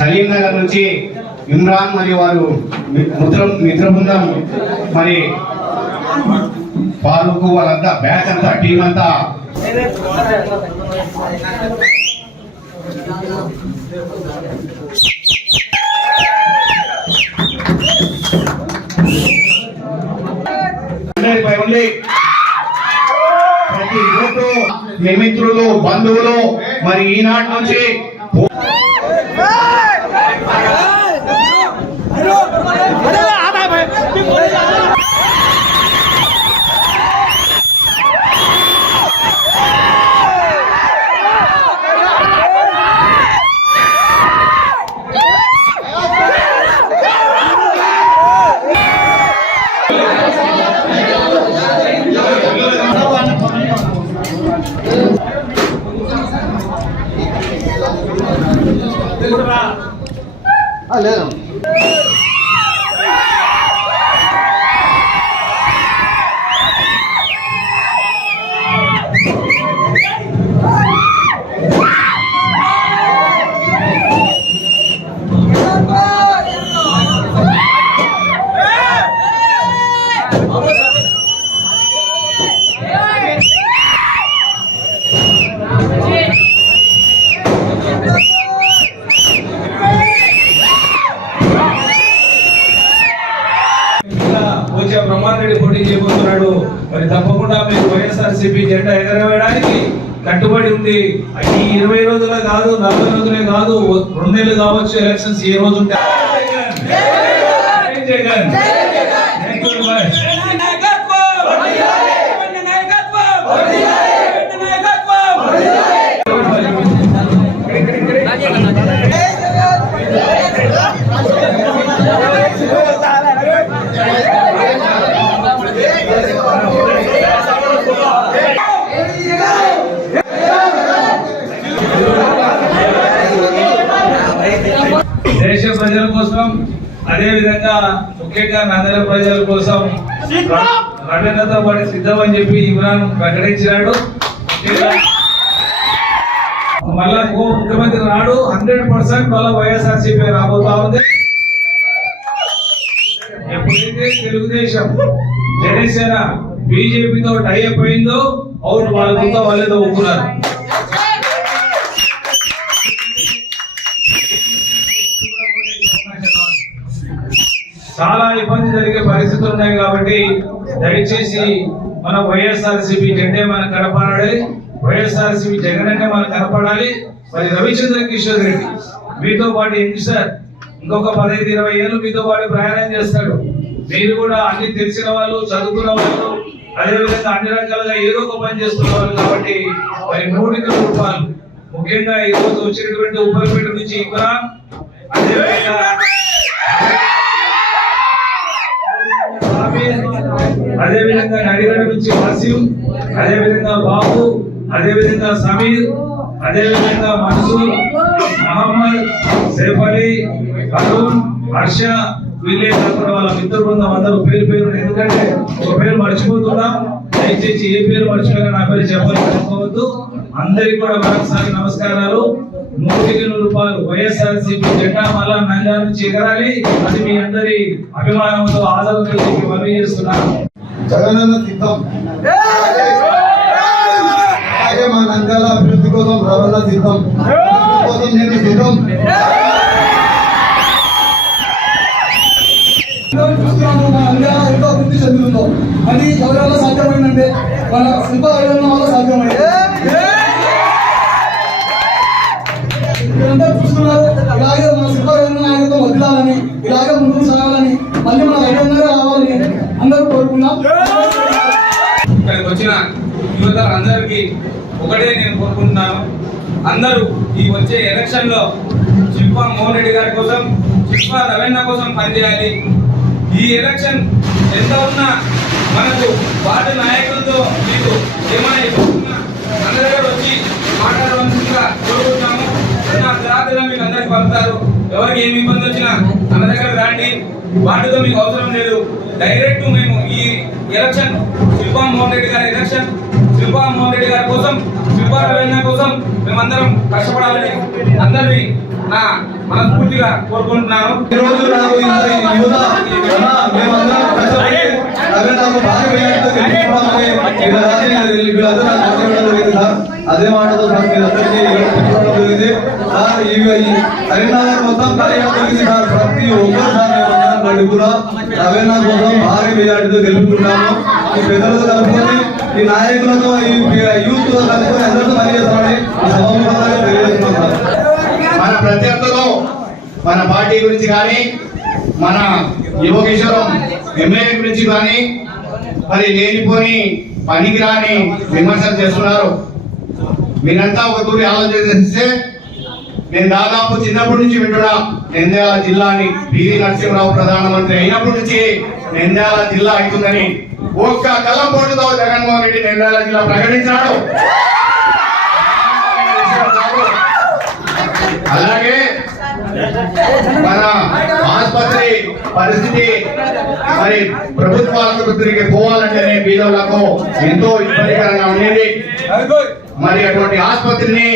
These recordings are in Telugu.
సలీం నగర్ నుంచి ఇమ్రాన్ మరియు వారు మిత్ర మిత్ర బృందం మరి ఫారూక్ వాళ్ళంతా బ్యాచ్ అంతా టీం అంతా. ప్రతి ఓటు నిమిత్రులు బంధువులు మరి ఈనాటి నుంచి లేదు మరి తప్పకుండా మీరు వైఎస్ఆర్సీపీ జెండా ఎగరవేయడానికి కట్టుబడి ఉంది. ఈ ఇరవై రోజులే కాదు నలభై రోజులే కాదు రెండు నెలలు కావచ్చు ఎలక్షన్స్ ఏ రోజు ఉంటాయి? దేశ ప్రజల కోసం అదే విధంగా ముఖ్యంగా నందల ప్రజల కోసం రణ్యతతో పాటు సిద్ధమని చెప్పి ఇమ్రాన్ ప్రకటించినాడు. మళ్ళా ఇంకో ముఖ్యమంత్రి రాడు హండ్రెడ్ పర్సెంట్ మళ్ళా వైఎస్ఆర్సీపీ రాబోతా ఉంది. ఎప్పుడైతే తెలుగుదేశం జనసేన బీజేపీతో టైఅప్ అయిందో అవును వాళ్ళతో వాళ్ళేదో ఒప్పుకున్నారు చాలా ఇబ్బంది జరిగే పరిస్థితులు ఉన్నాయి కాబట్టి దయచేసి మన వైఎస్ఆర్సీపీ జెండే మనకు కనపడాలి. వైఎస్ఆర్సీపీ జగన్ అంటే మనకు కనపడాలి. మరి రవిచంద్ర కిషోర్ రెడ్డి మీతో పాటు ఏంటి సార్? ఇంకొక పదహైదు ఇరవై ఏళ్ళు మీతో పాటు ప్రయాణం చేస్తాడు. మీరు కూడా అన్ని తెలిసిన వాళ్ళు చదువుకున్న వాళ్ళు అదేవిధంగా అన్ని రకాలుగా ఏదో ఒక పని చేస్తున్న వాళ్ళు కాబట్టి మరి మూడికి రూపాయలు. ముఖ్యంగా ఈ రోజు వచ్చినటువంటి ఉపరిపేట నుంచి ఇమ్రాన్ అదేవిధంగా అదే విధంగా నడిగడ నుంచి వాసిం అదే విధంగా బాబు అదే విధంగా సమీర్ అదే విధంగా మన్సూర్ మహమ్మద్ సేఫ్ అలీ అరుణ్ హర్ష వీళ్ళే కాకుండా వాళ్ళ మిత్ర బృందం అందరూ పేరు పేరు ఎందుకంటే ఒక పేరు మర్చిపోతున్నాం దయచేసి ఏ పేరు మర్చిపోయినా నా పేరు చెప్పాలి చెప్పవద్దు అందరికి కూడా మరొకసారి నమస్కారాలు. నూటికి నూరు రూపాయలు వైఎస్ఆర్సీపీ జెండా మళ్ళా నంద్యాల నుంచి ఎగరాలి అది మీ అందరి అభిమానంతో ఆదరణతో చెప్పి మనవి చేస్తున్నాను. జగనన్న సిద్ధం అలాగే మా నంద్యాల అభివృద్ధి కోసం రవణ సిద్ధం కోసం నేను సిద్ధం చూస్తున్నాము మన నంద్యాల ఎంతో అభివృద్ధి చెందుతుందో అది సాధ్యమైందంటే మన శిల్ప ఐరన్ వల్ల సాధ్యమైంది. చూస్తున్నారు ఇలాగే మన శిల్ప ఐరన్ నాయకత్వం వదిలాలని ఇలాగే ఇక్కడికి వచ్చిన యువత అందరికీ ఒకటే నేను కోరుకుంటున్నాను. అందరూ ఈ వచ్చే ఎలక్షన్లో శిల్పా మోహన్ రెడ్డి గారి కోసం శిల్పా రవీణ కోసం పనిచేయాలి. ఈ ఎలక్షన్ ఎంత ఉన్నా మనకు వార్డు నాయకులతో మీకు ఏమైనా ఇబ్బంది ఉన్నా వచ్చి మాట్లాడవలసిందిగా కోరుకుంటున్నాము. నా జాతర మీకు అందరికి పంపుతారు. ఎవరికి ఏమి ఇబ్బంది వచ్చినా మన దగ్గర రాండి వాటితో మీకు అవసరం లేదు. డైరెక్ట్ మేము ఈ ఎలక్షన్ శిల్పా మోహన్ రెడ్డి గారి ఎలక్షన్ శిల్పా మోహన్ రెడ్డి గారి కోసం శిల్పా రవీణ కోసం మేమందరం కష్టపడాలని అందరినీ నా మనస్ఫూర్తిగా కోరుకుంటున్నాను. ఈ రోజు నాకు యువత మేమందరం కష్టపడి అదే నాకు బాగా వీళ్ళందరూ నాకు మాట్లాడడం జరిగింది సార్ అదే మాటతో సార్ మీరందరికీ చెప్పుకోవడం జరిగింది. సార్ ఇవి ఈ కరీంనగర్ మొత్తం కార్యక్రమం జరిగింది. సార్ ప్రతి ఒక్కరు సార్ మేమందరం గడుపురా రవీణ కోసం భారీ మెజార్టీతో గెలుపుకుంటాము ఈ పెద్దలతో కలుపుకొని ఈ నాయకులతో ఈ యూత్తో కలుపుకొని అందరితో పనిచేస్తామని ఈ సభాముఖంగా తెలియజేస్తున్నాం మన ప్రత్యర్థులు మన పార్టీ గురించి కానీ మన యువ కిషోరం ఎమ్మెల్యే గురించి కానీ మరి లేనిపోని పనికిరాని విమర్శలు చేస్తున్నారు. మీరంతా ఒక తూరి ఆలోచన చేస్తే నేను దాదాపు చిన్నప్పటి నుంచి వింటున్నా నంద్యాల జిల్లాని పివి నరసింహరావు ప్రధానమంత్రి అయినప్పటి నుంచి నంద్యాల జిల్లా అవుతుందని. ఒక్క కళ్ళం పోటుతో జగన్మోహన్ రెడ్డి నంద్యాల జిల్లా ప్రకటించాడు అలాగే మన ఆసుపత్రి పరిస్థితి మరి ప్రభుత్వ ఆసుపత్రికి పోవాలంటేనే బీదవులకు ఎంతో ఇబ్బందికరంగా ఉండేది మరి అటువంటి ఆసుపత్రిని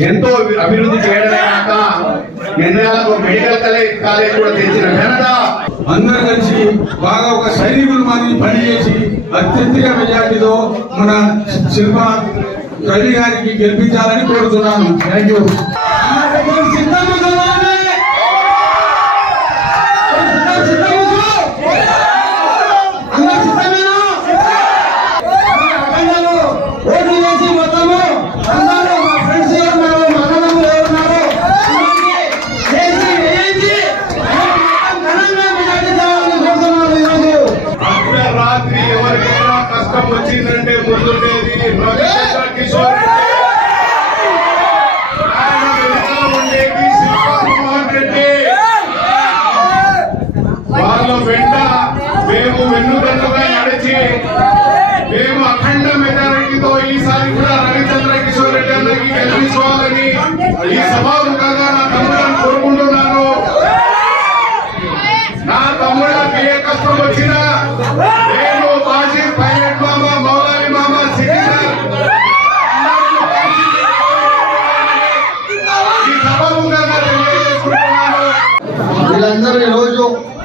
ఎంతో అభివృద్ధి చేయడమే కాక నిర్ణయాలకు మెడికల్ కాలేజ్ కాలేజ్ కూడా తెచ్చిన ఘనత. కలిసి బాగా ఒక సైనికులు మంది పనిచేసి అత్యధిక మెజార్టీతో మన శిల్ప కవి గారికి గెలిపించాలని కోరుతున్నాను. థ్యాంక్ యూ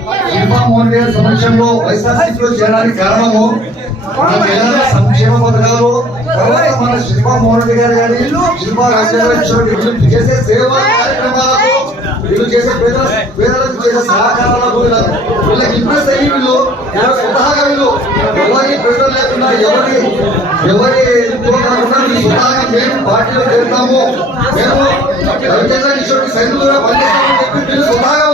రోజు శిల్పా మోహన్ గారి సమక్షంలో వైఎస్ఆర్సీపీలో చేరడానికి కారణము సంక్షేమ పథకాలు తర్వాత మన శిల్పా మోహన్ రెడ్డి గారు కానీ శిల్పా రాజేంద్ర చేసే సేవా కార్యక్రమాలకు వీళ్ళు చేసే పేదల పేదలకు చేసే సహకారాలకు వీళ్ళకి ఇంప్రెస్ అయ్యి వీళ్ళు వీళ్ళ స్వతహాగా వీళ్ళు ఎవరి ప్రెషర్ లేకుండా ఎవరి ఎవరి తో కాకుండా వీళ్ళు స్వతహాగా మేము పార్టీలో చేరుతాము. మేము రవిచంద్ర కిషోర్ వీళ్ళు పనిచేస్తాము